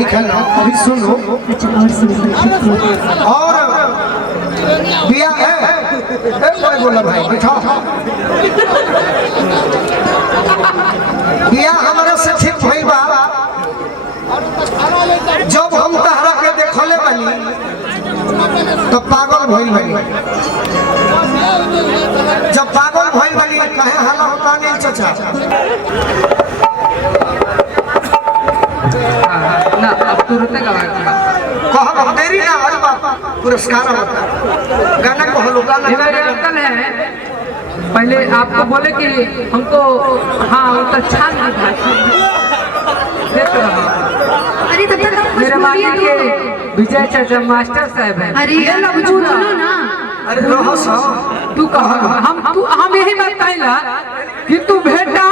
ठीक है ना, अभी सुनो। और बिया है कोई बोला भाई बैठो। बिया हमारे से ठीक भइल बा जब हम तहरा के देखले बनी तो पागल भइल बनी। जब पागल भइल बनी कहे हल्ला होता नहीं चाचा ना अब तुरंत गवाएगा कहो देरी ना अरे बापा पुरस्कार होता गाना कहो गाना अंकल है। पहले आपको बोले कि हमको हाँ वो तो अच्छा नहीं था। अरे तब तक मेरे माता के विजय चाचा मास्टर साहब हैं। अरे बोलो ना। अरे रहो सो तू कह हम यही बात कहला कि तू बेटा